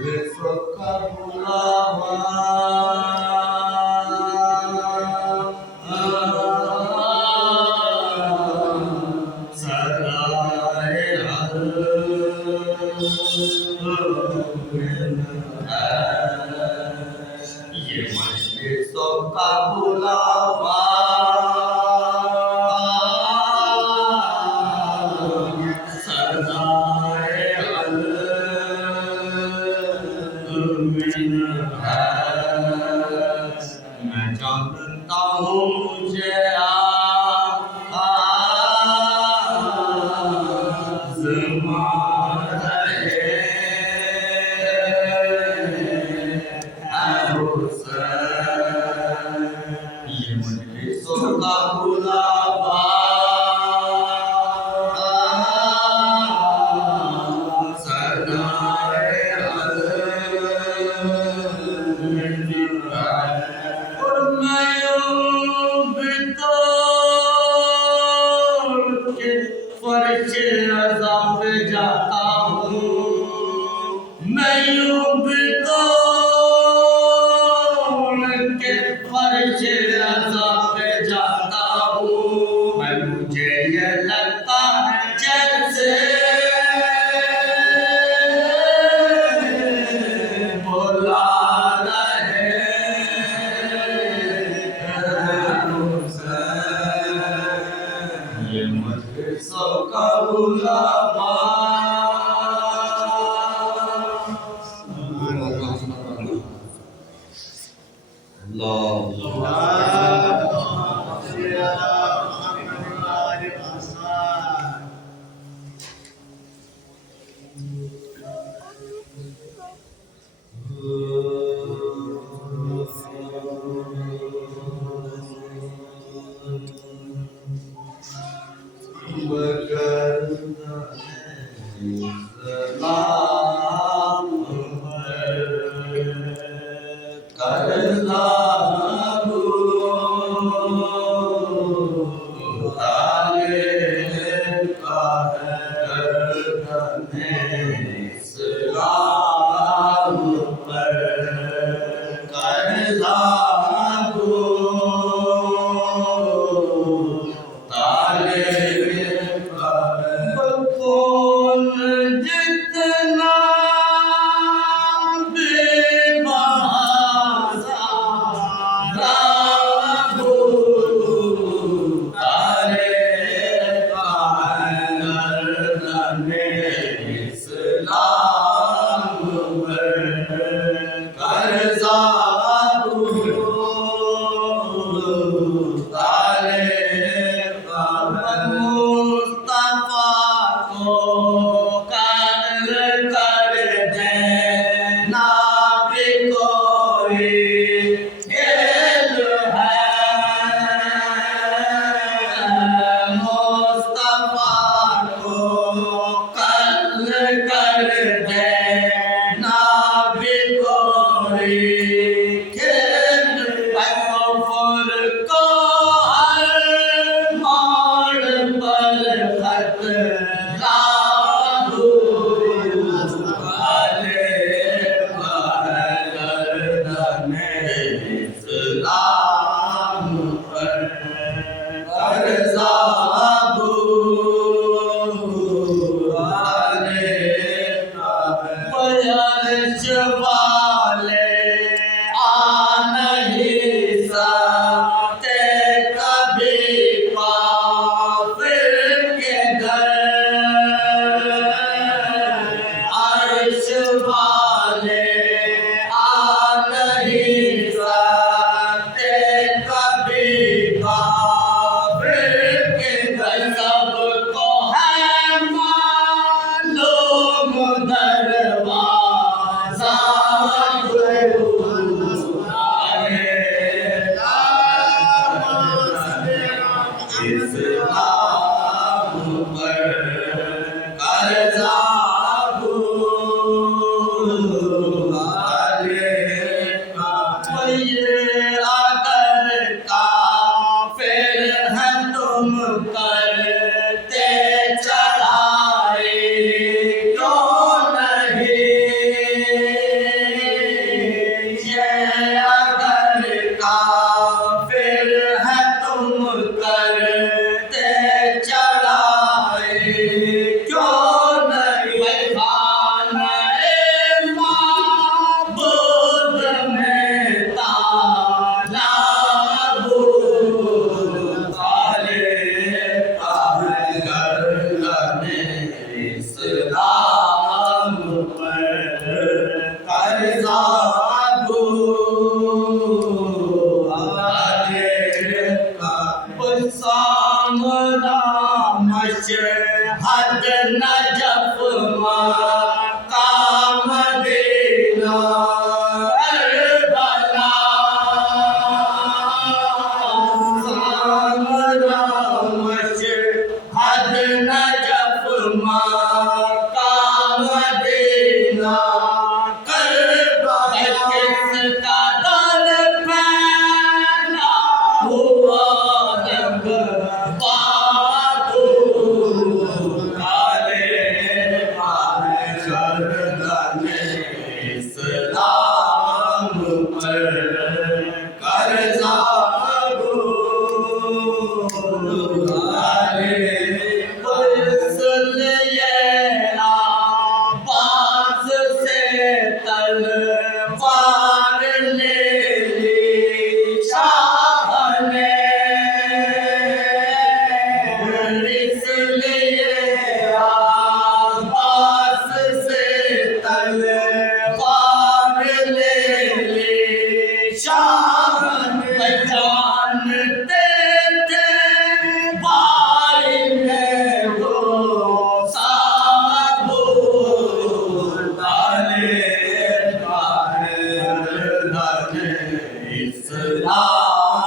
का बुलावा सदाए ये मजलिसों का बुलावा मैं जानता हूँ मुझे ये मजलिसों का बुलावा फर्श रज़ा पे जाता हूँ मैं यूं भी तोड़ के फर्श रज़ा पे जाता हूँ मैं मुझे ये लगता है जैसे बुला रहे ये मजलिसों का बुलावा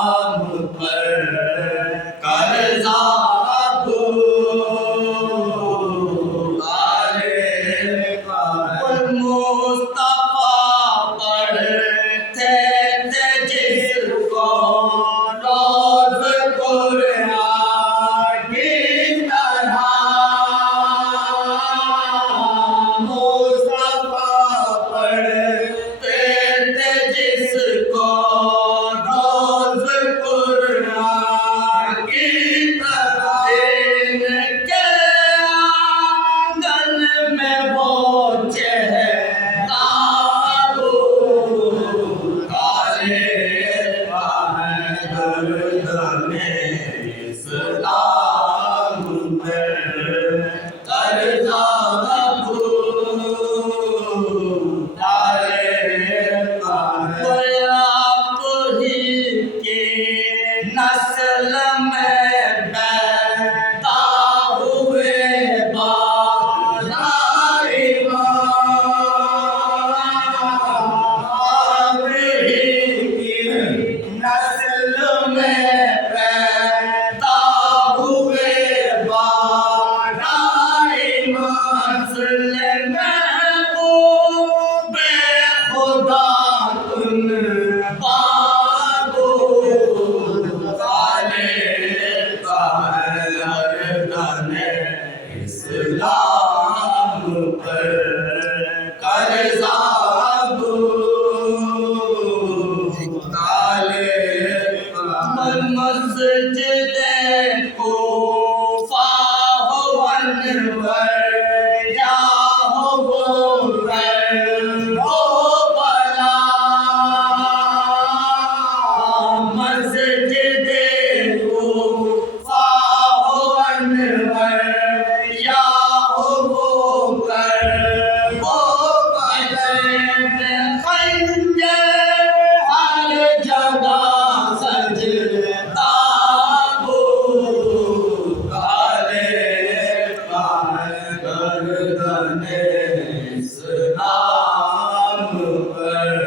नाम पर कर्जा मुस्तफा पढ़ते थे जिसको रोज कुरान की तरह मुस्तफा पढ़ते थे जिसको रोज कुरान की तरह इनके आंगन में वो चेहरा काले में इस्लाम में कर्जा आप ही के नस्ल में पैदा हुए नस्ल में पैदा हुए मंजिल में वो बेखुदा तुम बाबू काले गर्दने इस्लाम पर कर्जा मस्जिद कूफा हो अनवर या हो वो बला मस्जिद कूफा हो अनवर या हो वो हर जगह सजदा गर्दने इस्लाम पर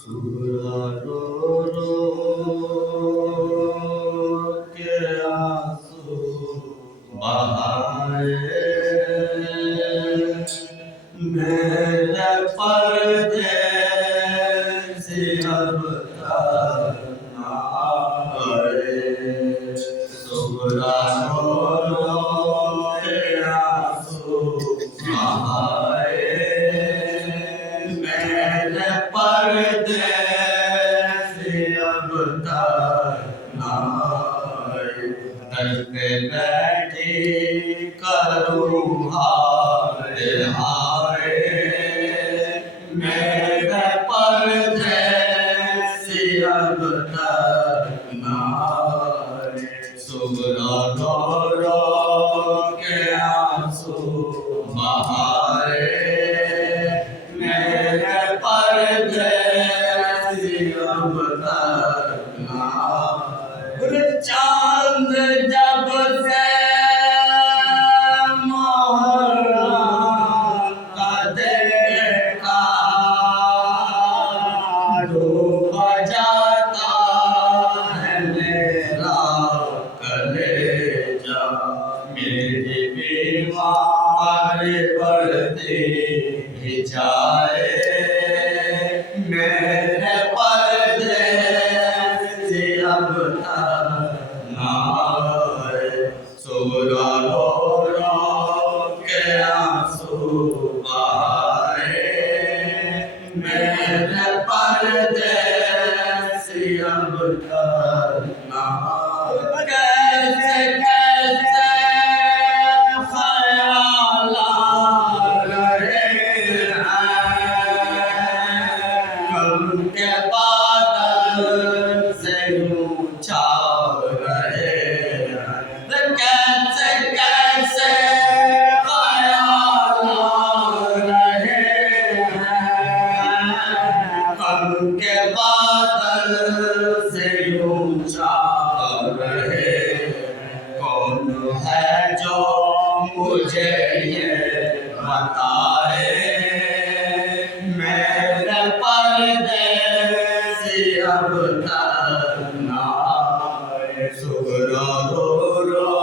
सूरा रो रो के आंसू बहाए मेरे पर्दे से अब तक ना आए सूरा रो रो के आंसू बहाए मेरे पर्दे से अब तक ना आए दर पे बैठी करूँ हाय हाय मेरे पर्दे से अब तक ना आए सुबह रो रो के आंसू बहाए मेरे पर्दे से अब तक ना आए चांद जब से मोहर्रम का देखा डूब जाता है मेरा कलेजा मेरी बीमार पड़ती ही जाए मेरे पर्दे से अब तक मुझे ये बताए मेरे परदेसी अब तक ना आए। सुगरा रो रो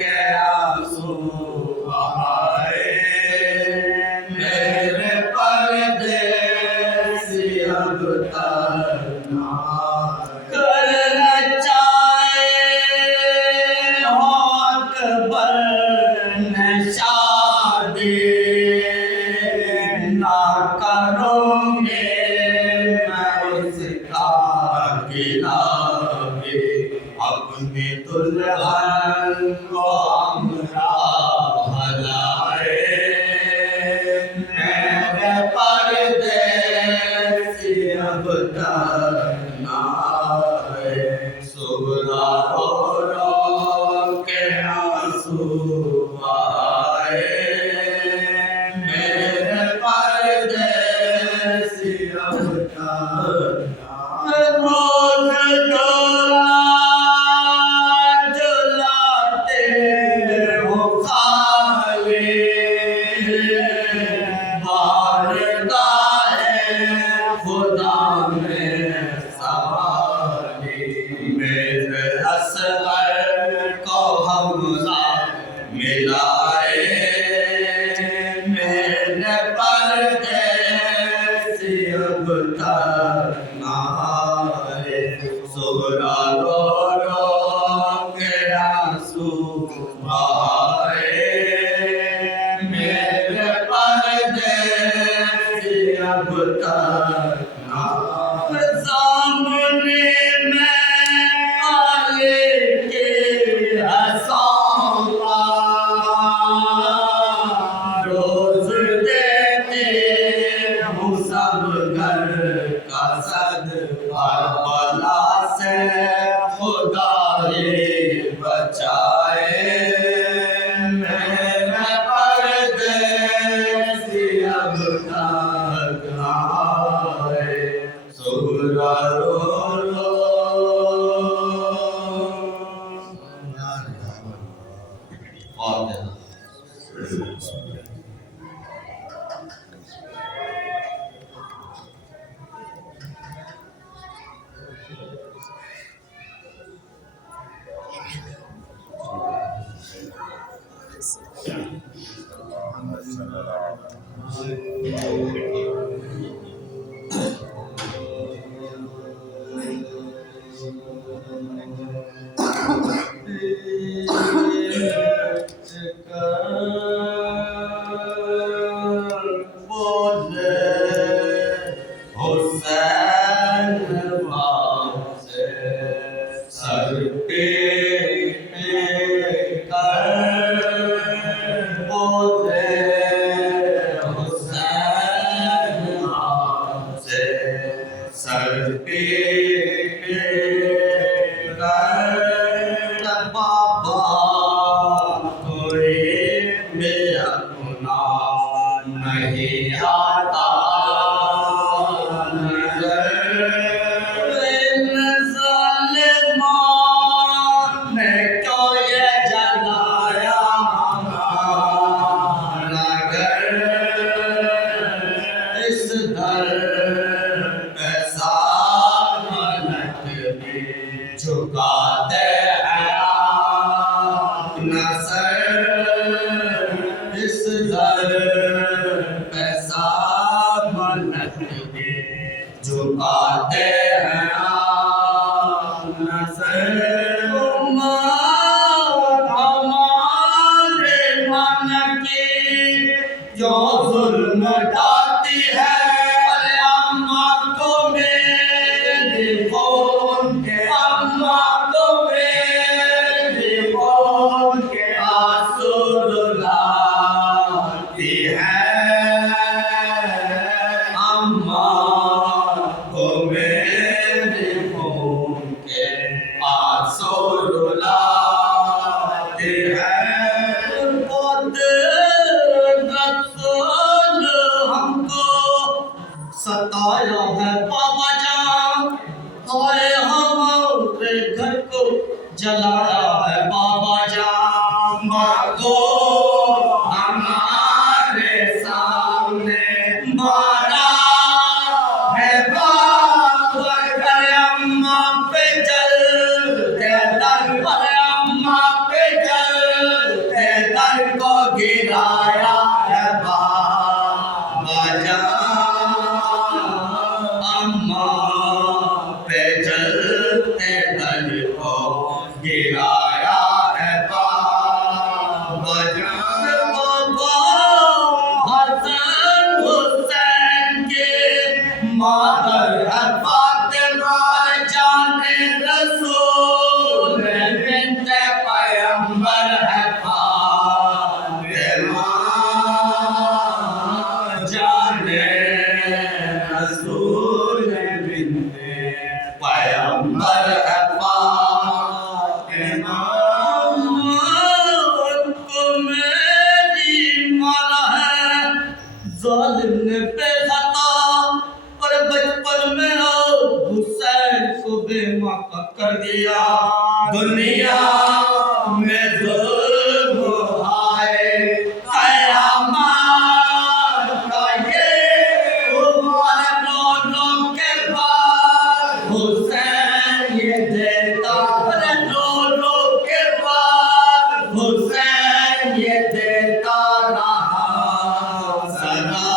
के आंसू बहाए मेरे परदेसी अब तक ना आए। करना चाहे हो अकबर ने शादी ना करूँगे मैं उसका गिलावी अपनी दुल्हन को हमरा भलाए मेरे परदेसी अब तक ना आए। सुगरा रो रो के आंसू बहाए मेरे परदेसी अब तक ना आए। रोज जुलाते हो खाली बारगाहे खुदा में सवारी मेरे असगर को हमरा मिलाए मेरे परदेसी अब तक ना आए। सुगरा रो रो के आंसू बहाए मेरे परदेसी अब तक ना आए। सामने मैं आले के हंसाऊंगा रोज देते हूँ सब घर का सद बला से खुदा ये बचाए मेरे परदेसी अब तक ना आए। सुगरा रो रो झुकाते हैं अपना सर इस दर पे सामत के झुकाते हैं अपना सर हमारे मन की जो जुल्म ढाती है अम्मा को मेरे फोन के अम्मा को मेरे फोन के आंसू रुलाती है अम्मा को मेरे फोन के आंसू रुलाती है सताया है बाबा जान और हमारे घर को जलाया है बाबा जान माँ को में जुल्म आए, क़यामत का ये हुआ दोनों के बाद, हुसैन ये देता दोनों के बाद, हुसैन ये देता रहा सदा,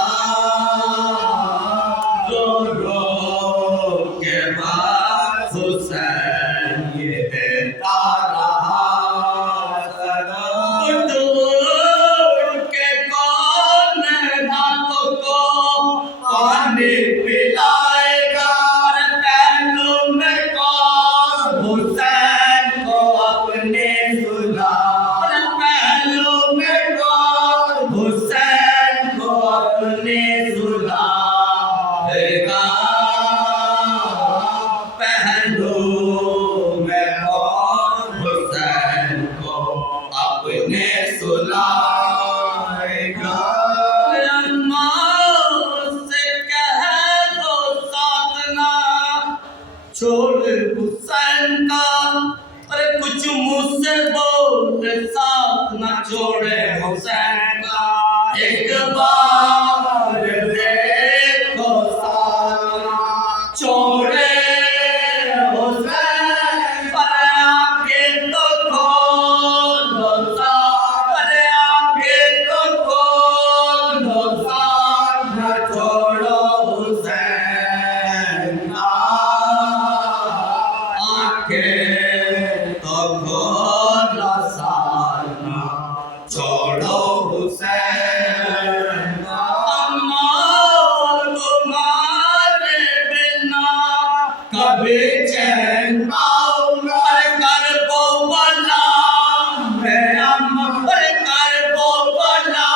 दोनों के बाद हुसैन ये देता रहा सदा। दूर के कौन दांतों को पानी पिलाएगा, पहलू में कौन हुसैन को अपने सुला, पहलू में कौन हुसैन को अपने सुलाएगा, पहलू में कौन हुसैन को अपने सुलाएगा। अम्मा से कह दो साथ ना छोड़ हुसैन का, अरे कुछ मुझसे बोल साथ ना छोड़े हुसैन का, एक बार देखो साथ ना छोड़े हुसैन, पर आगे तो खोलो साथ, पर आगे तो खोलो साथ ना छोड़ो हुसैन का, आंखें तो खोलो साथ ना छोड़ो हुसैन का। अम्मा तुम्हारे बिना कभी चैन पाऊंगा, कर वो बला मैं अम्मा, कर वो बला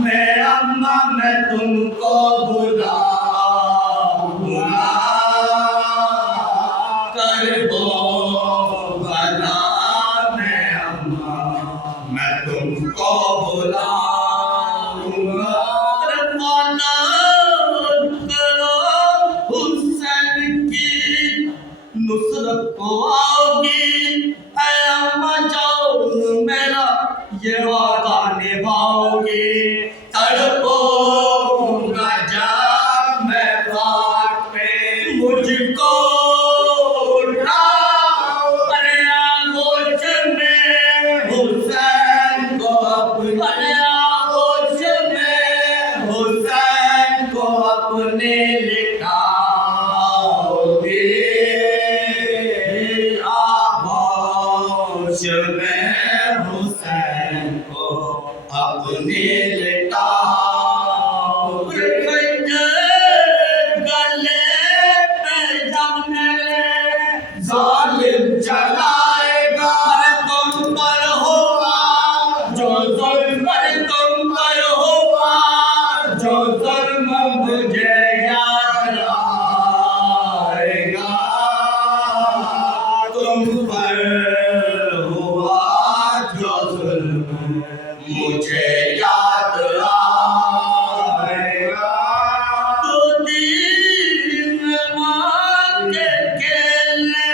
मैं अम्मा, मैं तुमको बुलाऊंगा, कर वो बला मैं अम्मा, मैं तुमको बुलाऊंगा। मदद करो हुसैन की नुसरत को आओगी, ऐ अम्मा जान मेरा ये वादा निभाओगी, तड़पूंगा जब मैं बात पे मुझको उठाओ, अरे आगोश में हुसैन को अपने, आगोश में हुसैन को अपने लिटाओगे, आगोश में हुसैन को अपने लिटाओगे। गले पे जब मेरे जालिम चलाएगा, तुम पर होगा जो जुल्म, तुम पर होगा जो जुल्म मुझे याद आएगा, तुम पर हुआ जो जुल्म मुझे याद आएगा। तो दिन मांगे खेलने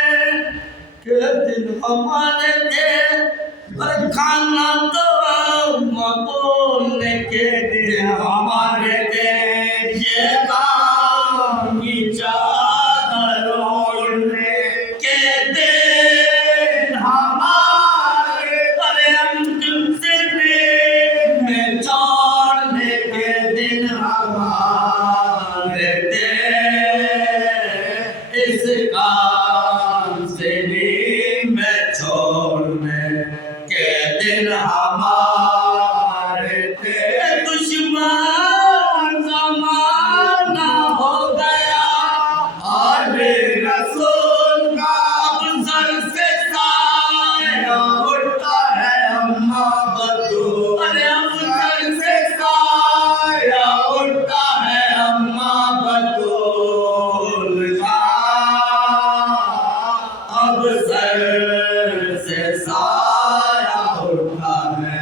के दिन हमारे थे, और खाना तो बोलने के दिन हमारे थे, ये काम की चादर ओढ़ने के दिन हमारे, अरे अंतिम से में छोड़ने के दिन हमारे थे, इस काम से में छोड़ने के दिन हमारे थे। दुश्मन जमाना हो गया और रसूल का, अब सर से साया उठता है अम्मा बतूल, अरे अब सर से साया उठता है अम्मा बतूल का, अब सर से साया उठता है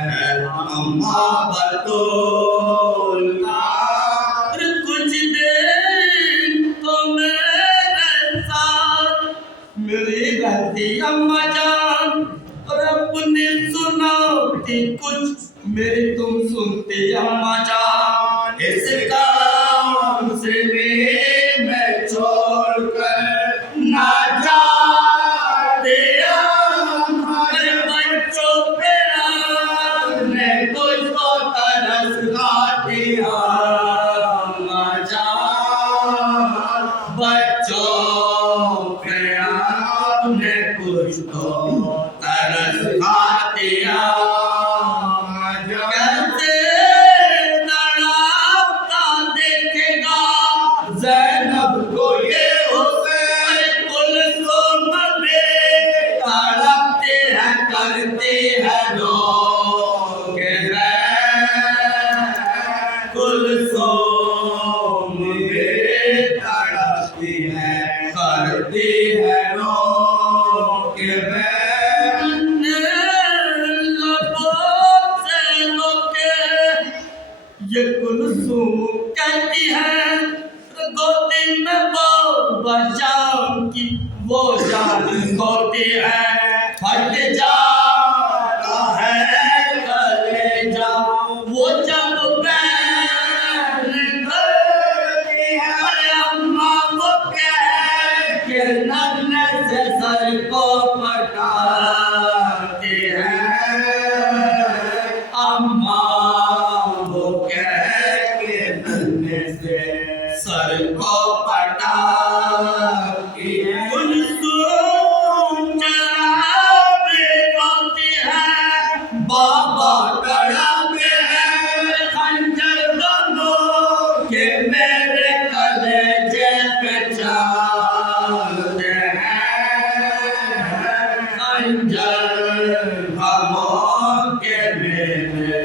अम्मा बतूल का। कुछ दिन तो मेरे साथ मेरी रहती अम्मा जान, और अपने होती कुछ मेरी तुम सुनती अम्मा जान। इस काम से भी मैं छोड़कर ना जाते हमारे बच्चों पे आपने कुछ तो तरस खाती अम्मा जान। बच्चों पे आपने कुछ तो तरस खाती अम्मा जान। कैसे तड़पता देखेगा ज़ैनब को ये हुसैन। कुलसुम में तड़पते हैं करते हैं लोग कुलसुम में तड़पती है करती है लोग ये कुलसुम कहती है गोदी में वो बचाओ की वो जान होती है। फट जाता है कलेजा वो जब बैन करती है। अरे अम्मा वो कह के नन्हे से सर को पटाती है। अम्मा वो कह के नन्हे से सर को पटाती है। कुलसुम जनाबे रोती है बाबा तड़पते हैं खंजर दोनों के मेरे कलेजे पे चलते हैं। खंजर हमों के मेरे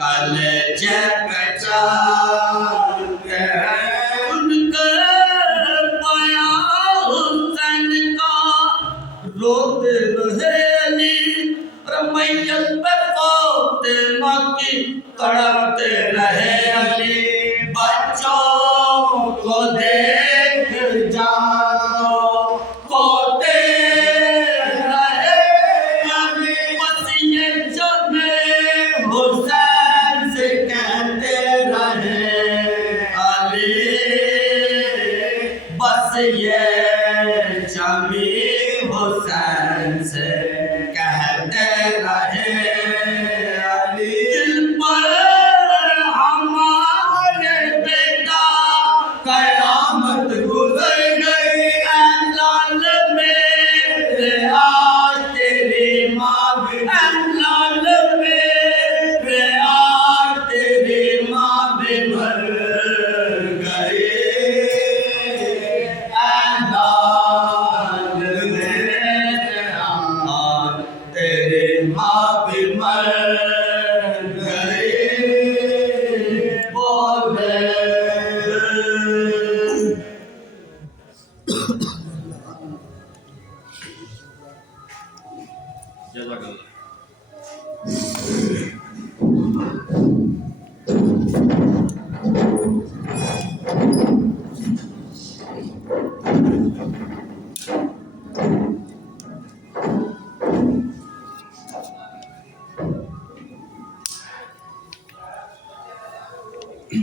कलेजे पे चलते हैं। उनके पाया हुसैन का रोते रहे अली और मैयत पे फातिमा की तड़पते रहे अली। बच्चों को देख जानो खोते रहे अली। वसीयत जो में हुसैन से कहते रहे अली। बस ये जमी हुसैन से कहते रहे अली। दिल पर हमारे बेटा कयामत गुजर गई। ऐ लाल मेरे आज तेरी माँ भी ऐ लाल मेरे आज तेरी माँ भी मर गई। ऐ लाल मेरे आज तेरी माँ